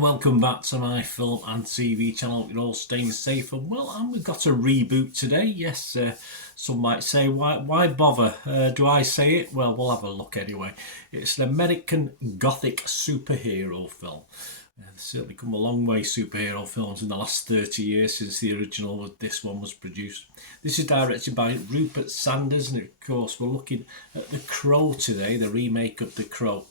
and welcome back to my film and TV channel. You're all staying safe and well, and we've got a reboot today. Yes, some might say, why bother? Do I say it? Well, we'll have a look anyway. It's an American Gothic superhero film. There's certainly come a long way, superhero films, in the last 30 years since the original this one was produced. This is directed by Rupert Sanders, and of course we're looking at The Crow today, the remake of The Crow.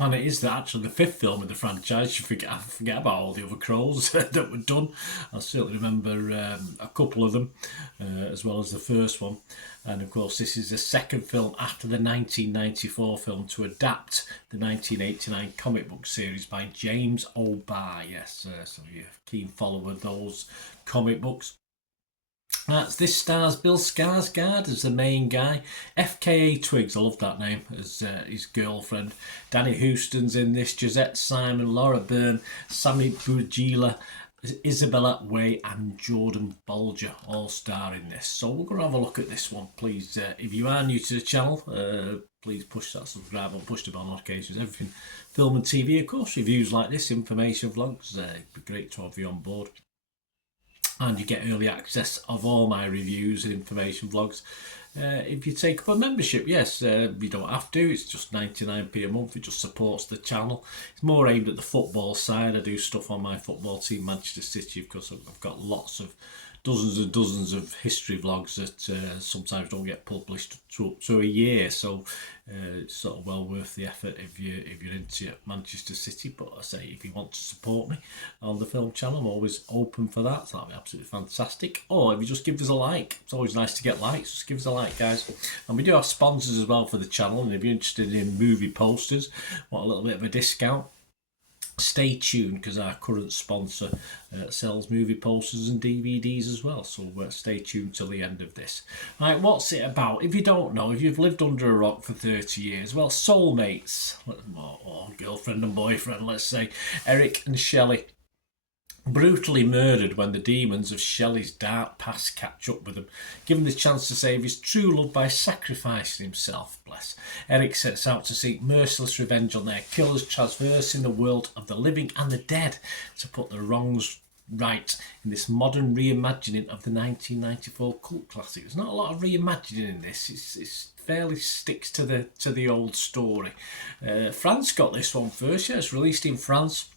And it is actually the fifth film in the franchise. You forget about all the other Crows that were done. I certainly remember a couple of them, as well as the first one. And of course, this is the second film after the 1994 film to adapt the 1989 comic book series by James O'Barr. Yes, so you're a keen follower of those comic books. This stars Bill Skarsgård as the main guy, FKA Twigs, I love that name, as his girlfriend. Danny Houston's in this, Josette Simon, Laura Byrne, Sammy Bujila, Isabella Way and Jordan Bolger all star in this. So we're going to have a look at this one. Please, if you are new to the channel, please push that subscribe button, push the bell notifications, everything film and TV, of course, reviews like this, information vlogs, it'd be great to have you on board. And you get early access of all my reviews and information vlogs if you take up a membership. Yes, you don't have to, it's just 99p a month. It just supports the channel. It's more aimed at the football side. I do stuff on my football team, Manchester City, because I've got lots of dozens and dozens of history vlogs that sometimes don't get published to a year, so it's sort of well worth the effort if you're into Manchester City. But I say, if you want to support me on the film channel, I'm always open for that, so that'd be absolutely fantastic. Or if you just give us a like, it's always nice to get likes. Just give us a like, guys. And we do have sponsors as well for the channel, and if you're interested in movie posters, want a little bit of a discount, stay tuned, because our current sponsor sells movie posters and DVDs as well, so stay tuned till the end of this. Right, what's it about? If you don't know, if you've lived under a rock for 30 years, well, soulmates, or girlfriend and boyfriend, let's say, Eric and Shelley, brutally murdered when the demons of Shelley's dark past catch up with him. Given the chance to save his true love by sacrificing himself, bless, Eric sets out to seek merciless revenge on their killers, traversing the world of the living and the dead to put the wrongs right in this modern reimagining of the 1994 cult classic. There's not a lot of reimagining in this. It's fairly sticks to the old story. France got this one first. Yeah, it's released in France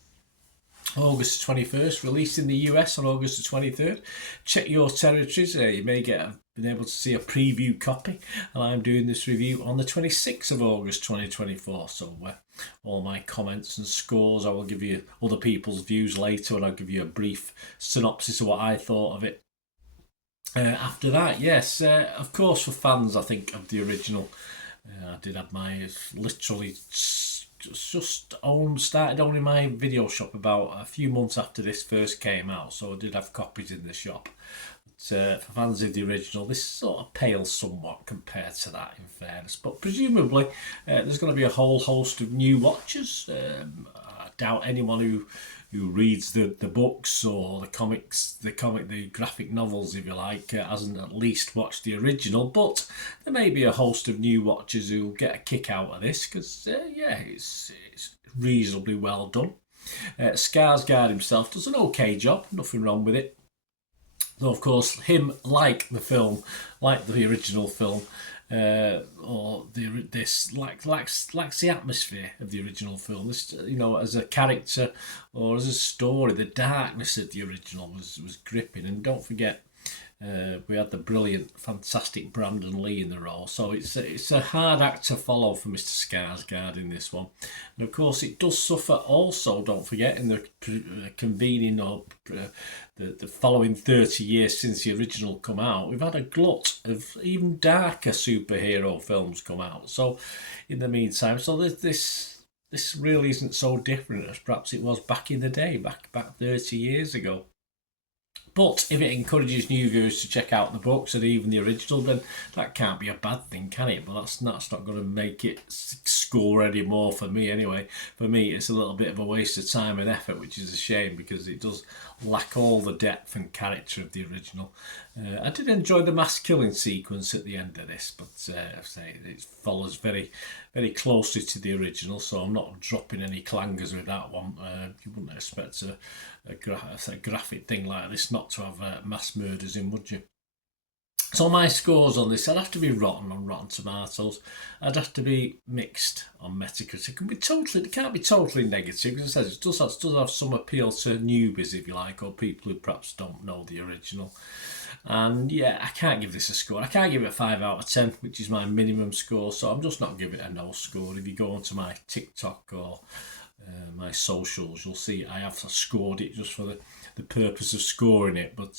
August 21st, released in the US on August the 23rd. Check your territories. You may been able to see a preview copy, and I'm doing this review on the 26th of August 2024. So all my comments and scores, I will give you other people's views later, and I'll give you a brief synopsis of what I thought of it. After that, yes, of course, for fans, I think, of the original, I did have my literally started owning my video shop about a few months after this first came out, so I did have copies in the shop. But for fans of the original, this sort of pales somewhat compared to that, in fairness. But presumably there's going to be a whole host of new watchers. I doubt anyone who reads the books or the comics, the graphic novels, if you like, hasn't at least watched the original. But there may be a host of new watchers who will get a kick out of this, because yeah, it's reasonably well done. Skarsgård himself does an okay job, nothing wrong with it. Though of course, him, like the film, like the original film, this lacks the atmosphere of the original film. This, as a character or as a story, the darkness of the original was gripping. And don't forget, we had the brilliant, fantastic Brandon Lee in the role, so it's a hard act to follow for Mr. Skarsgård in this one. And of course, it does suffer also, don't forget, in the convening or the following 30 years since the original come out, we've had a glut of even darker superhero films come out. So in the meantime, so this really isn't so different as perhaps it was back in the day, back 30 years ago. But if it encourages new viewers to check out the books and even the original, then that can't be a bad thing, can it? But that's not going to make it score anymore for me anyway. For me, it's a little bit of a waste of time and effort, which is a shame because it does lack all the depth and character of the original. I did enjoy the mass killing sequence at the end of this, but I say it follows very, very closely to the original, so I'm not dropping any clangers with that one. You wouldn't expect a graphic thing like this not to have mass murders in, would you? So my scores on this, I'd have to be rotten on Rotten Tomatoes. I'd have to be mixed on Metacritic. It can't be totally negative, because it says it does have some appeal to newbies, if you like, or people who perhaps don't know the original. And yeah, I can't give this a score. I can't give it a 5 out of 10, which is my minimum score, so I'm just not giving it a no score. If you go onto my TikTok or my socials, you'll see I have scored it just for the purpose of scoring it, but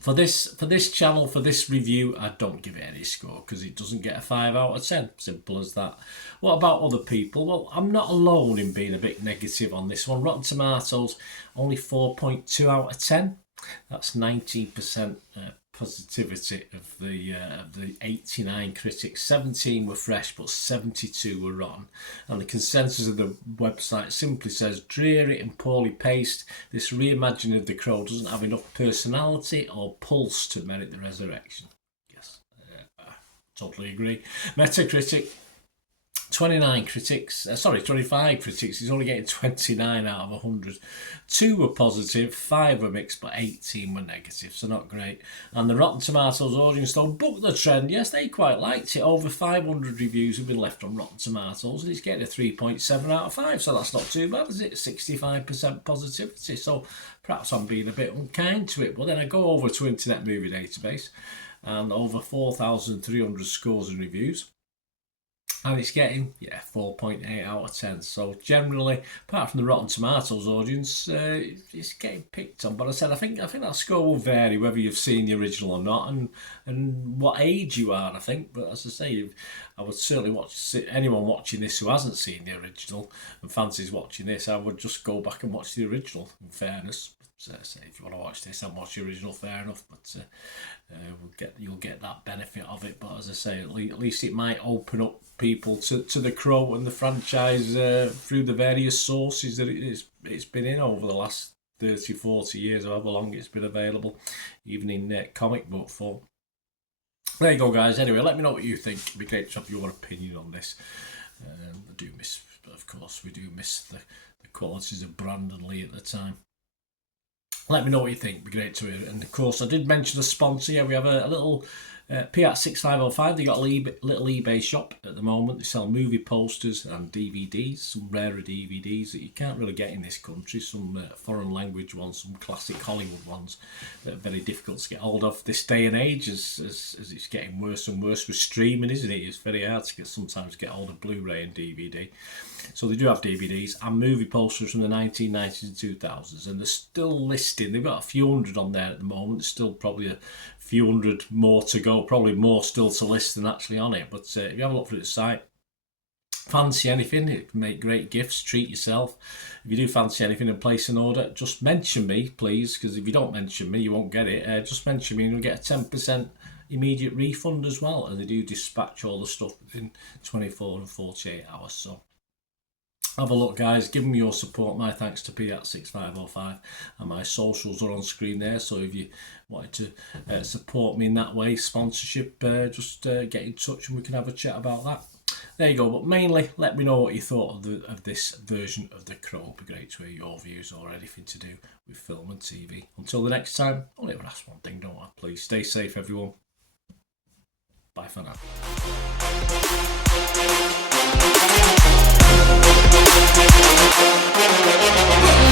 for this channel, for this review, I don't give it any score because it doesn't get a 5 out of 10. Simple as that. What about other people? Well, I'm not alone in being a bit negative on this one. Rotten Tomatoes, only 4.2 out of 10. That's 19% positivity of the 89 critics. 17 were fresh, but 72 were rotten. And the consensus of the website simply says, dreary and poorly paced, this reimagining of The Crow doesn't have enough personality or pulse to merit the resurrection. Yes, I totally agree. Metacritic, 25 critics, he's only getting 29 out of 100. 2 were positive, 5 were mixed, but 18 were negative, so not great. And the Rotten Tomatoes audience, though, bucked the trend. Yes, they quite liked it. Over 500 reviews have been left on Rotten Tomatoes, and it's getting a 3.7 out of 5, so that's not too bad, is it? 65% positivity, so perhaps I'm being a bit unkind to it. But then I go over to Internet Movie Database, and over 4,300 scores and reviews. And it's getting 4.8 out of 10. So generally, apart from the Rotten Tomatoes audience, it's getting picked on. But I think that score will vary whether you've seen the original or not, and what age you are. I think. But as I say, I would certainly watch anyone watching this who hasn't seen the original and fancies watching this. I would just go back and watch the original. In fairness. So if you want to watch this and watch the original, fair enough, but you'll get that benefit of it. But as I say, at least it might open up people to The Crow and the franchise through the various sources that it's been in over the last 30, 40 years, however long it's been available, even in comic book form. There you go, guys. Anyway, let me know what you think. It'd be great to have your opinion on this. I do miss, of course, we do miss the qualities of Brandon Lee at the time. Let me know what you think. It'd be great to hear. And of course, I did mention a sponsor. Yeah, we have a little P6505. They got a little eBay shop at the moment. They sell movie posters and DVDs, some rarer DVDs that you can't really get in this country. Some foreign language ones, some classic Hollywood ones that are very difficult to get hold of this day and age, as it's getting worse and worse with streaming, isn't it? It's very hard to sometimes get hold of Blu-ray and DVD. So they do have DVDs and movie posters from the 1990s and 2000s, and they're still listing. They've got a few hundred on there at the moment. There's still probably a few hundred more to go, probably more still to list than actually on it. But if you have a look through the site, fancy anything, it can make great gifts, treat yourself. If you do fancy anything and place an order, just mention me, please, because if you don't mention me, you won't get it. Just mention me and you'll get a 10% immediate refund as well, and they do dispatch all the stuff within 24 and 48 hours. So have a look, guys. Give them your support. My thanks to P6505, and my socials are on screen there. So if you wanted to support me in that way, sponsorship, just get in touch and we can have a chat about that. There you go. But mainly, let me know what you thought of this version of The Crow. It'd be great to hear your views or anything to do with film and TV. Until the next time, I'll never ask one thing, don't I? Please stay safe, everyone. Bye for now. We'll be right back.